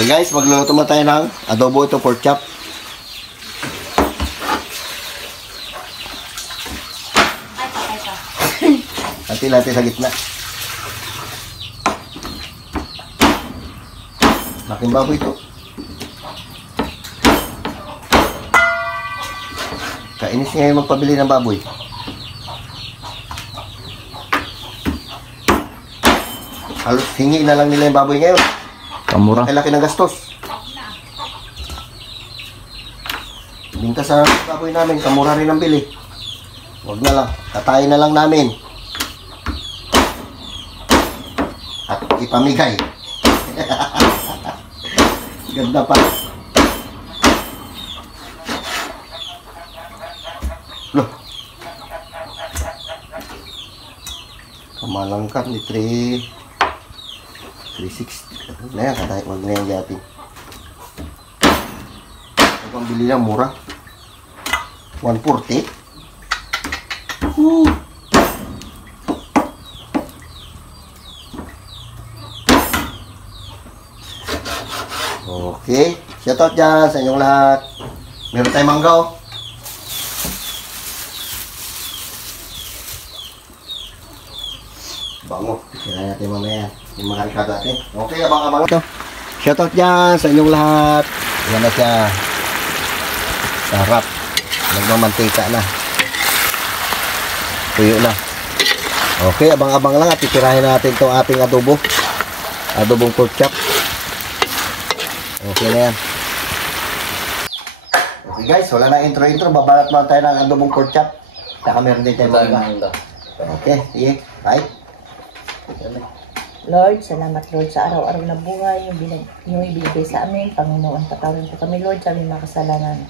Okay guys, magluluto mo tayo ng adobo ito pork chop. Hati-hati sa gitna. Laking baboy ito. Kainis nga yung magpabili ng baboy. Halos hingi na lang nila yung baboy ngayon. Kamura. Ay laki ng gastos. Binta sa baboy namin, kamura rin ang bili. Huwag na lang, tatayin na lang namin. At ipamigay. Ganda pa. Loh. Kamalangkat ni 360. Na yan, katahit wag na yan gating. Ito ang bili lang, mura. 140. Okay. Shoutout dyan sa inyong lahat. Meron tayong mangga, oh. Bango. Kaya natin mamaya. Yung mga rikado natin. Okay, abang-abang. Shoutout dyan sa inyong lahat. Yan na siya. Sarap. Nagmamantika na. Tuyo na. Okay, abang-abang lang at titirahin natin itong ating adobo. Adobong pork chop. Okay na yan. Okay guys, wala na intro-intro. Babalat mo tayo ng adobong pork chop. Saka meron din tayo mga. Okay, sige. Bye. Lord, salamat Lord sa araw-araw na buhay yung ibigay sa amin. Panginoon, patawarin po kami Lord sa aming mga kasalanan.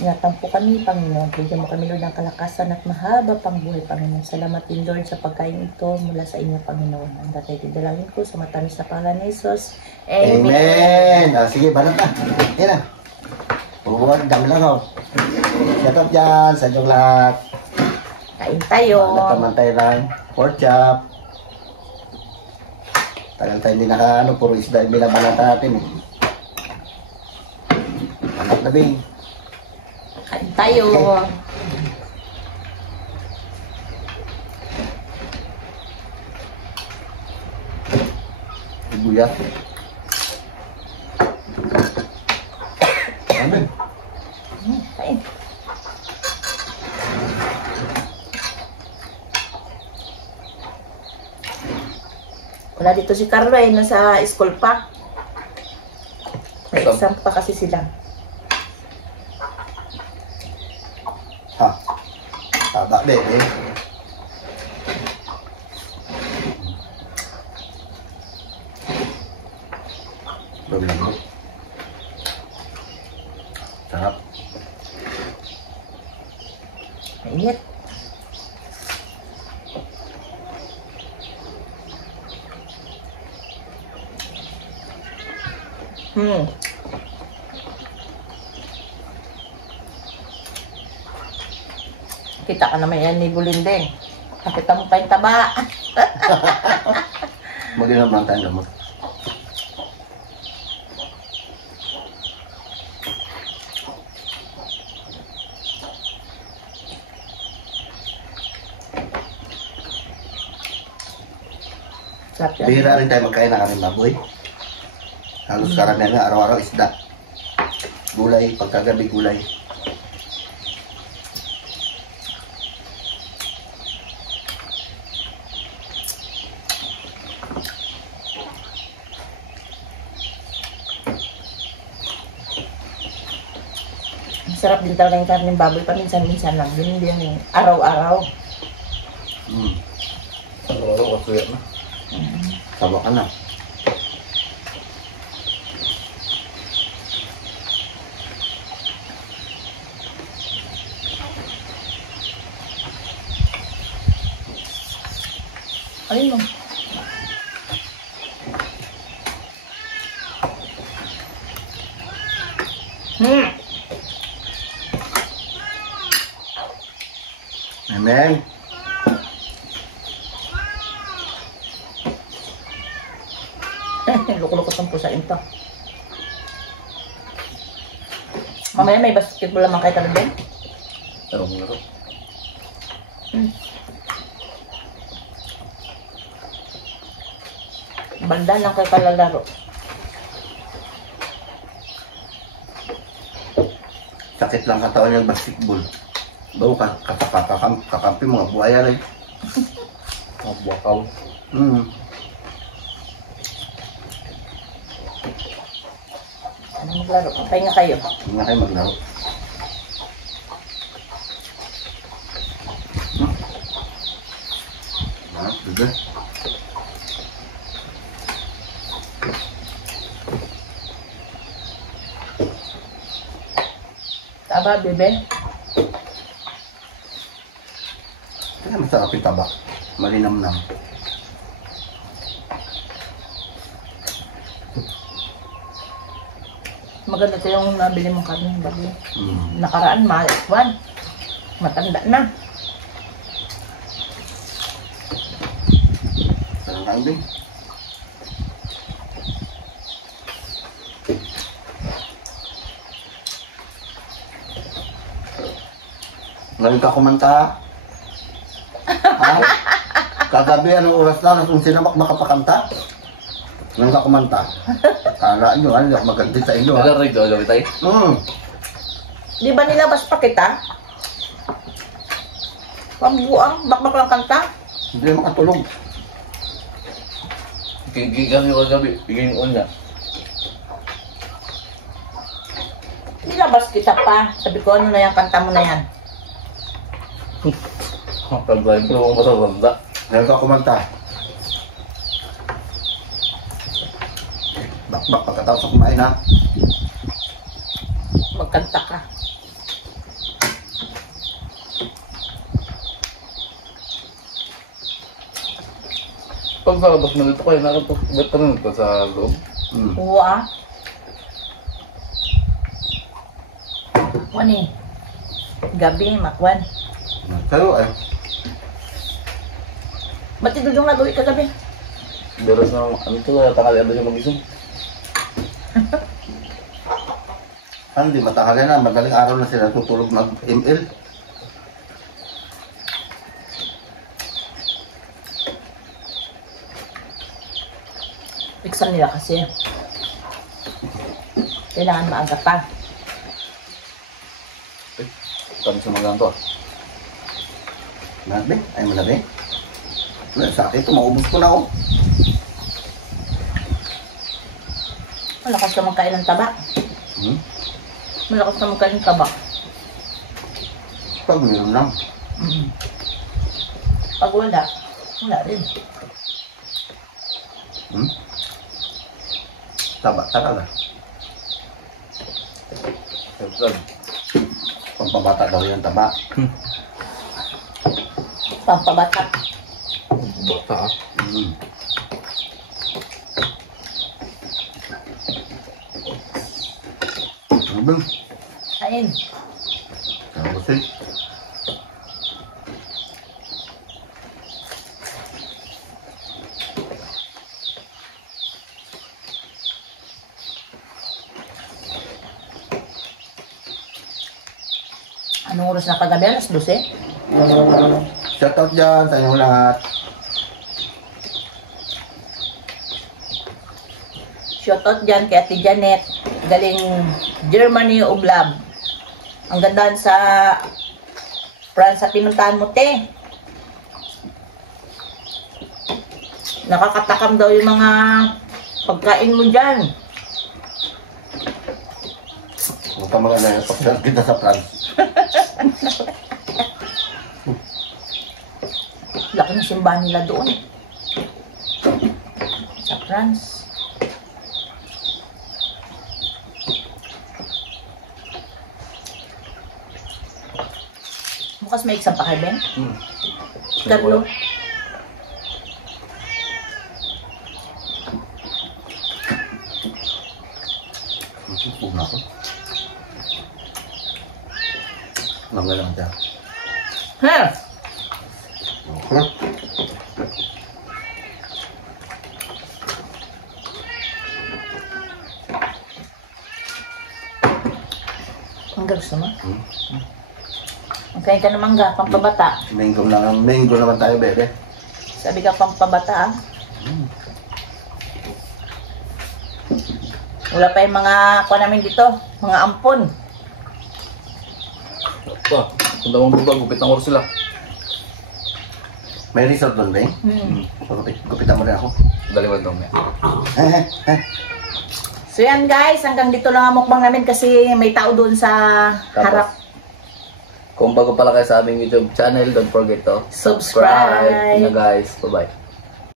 Ingatan po kami, Panginoon. Bigyan mo kami Lord ng kalakasan at mahaba pang buhay, Panginoon. Salamat din Lord sa pagkain ito mula sa inyo, Panginoon. Ang datay tidalangin ko sa matamis na pangalan ni Jesus. Amen. Amen. Sige, balat na. Yan na. Huwag dami lang ako. Shoutout dyan sa inyong lahat. Kain tayo. Balat naman tayo ng pork chop. Tagal tayo hindi naka, puro isda yung binabalata natin. Anak na bing. Kain tayo. Buyat. Amen. Kain. Wala dito si Carlo eh, nasa school pa. May exam pa kasi sila. Ha. Taba, bebe. Problem mo. Sarap. Mainit. Kita ka naman yan ni Bulindeng. Nakita mo pa yung taba. Mag-inom lang tayo gamot. Sarap yan. Bihira rin tayo magkain ng aming baboy. Halos karamihan na araw-araw isda. Gulay, pagkagabi gulay. Sarap din talaga yung karneng baboy. Paminsan-minsan lang. Hindi yung araw-araw. Araw-araw kasuya na. Sawa ka na. Ayun mo. Amen. Loko-loko tong pusa ito. Mamaya may basketball naman kayo talaga. Laro. Banda lang kayo kalalaro. Sakit lang katawan yung basketball. Bago kakampi mga buhaya rin. Mga buwakaw. Ano maglaro? Pahinga kayo. Hindi na kayo maglaro. Sige. Taba, bebe. Kaya masarap yung taba. Malinamnam. Maganda ito yung nabili mong karne. Bago. Mm. Nakaraan, malikwan. Matanda na. Sarang kain din. Ngayon ka kumanta. Ha? Kagabi, anong oras na? Kung sino makapakanta? Ngayon ka kumanta. Kala nyo, ano, maganda sa inyo, ha? Nalarig daw, lawit tayo. Di ba nilabas pa kita? Pambuang, bakbak lang kanta. Hindi makatulog. Kami ko gabi, bigyan ko niya. Nilabas kita pa. Sabi ko, ano na yan, kanta mo na yan. Pagbayin ko lang masasanda. Ngayon ka kumanta. Bakbak pagkatapos sa kumain, ha? Magkanta ka. Pag sa labas na dito kayo, nakapagbat pa rin ito sa loob. Oo ah. Wani. Gabi, makwan. Pero, eh, Ba't idudong nagawi ka gabi? Beres na, ano ito, takali ano siya mag-isong. ano, di matakali na. Madaling araw na sila tutulog mag-ML. Exam nila kasi. Kailangan maaga pa. Kami sa mga ganito. Malabi? Ay, malabi? Wala, sa akin ito, maubos ko na, oh. Malakas ka magkain ng taba. Malakas ka magkain ng taba. Pag mayroon lang. Pag wala, wala rin. Taba, talaga. Siyempre. Pampabata daw yung taba. Pampabata. Bata ah. Ano ba? Ayun. Tapos eh. Anong oras na kagabi? Alas 12? Shoutout dyan sa inyong lahat. Shoutout dyan kay Ate Janet. Galing Germany Oblab. Ang gandaan sa France sa pinuntahan mo, te. Nakakatakam daw yung mga pagkain mo dyan. Huwag ka mga na pagdal kita sa France. Laki ng simbahan nila doon. Sa France. Bukas may exam pa kayo, Ben? Carlo? Huwag na ako. Langga lang siya. Ha? Huh? Mangga gusto mo? Hmm. Ang kain ka ng mangga, pampabata. Mango naman tayo, bebe. Sabi ka pampabata ah. Wala pa yung mga kuha namin dito, mga ampon. Pa, kung damang buba, gupit ng oras sila. May resort doon, Beng. Gupitan mo rin ako. Daliwan daw niya. So yan guys, hanggang dito lang ang mukbang namin kasi may tao doon sa harap. Kung bago pala kayo sa aming YouTube channel, don't forget to Subscribe. Yun na guys, bye-bye.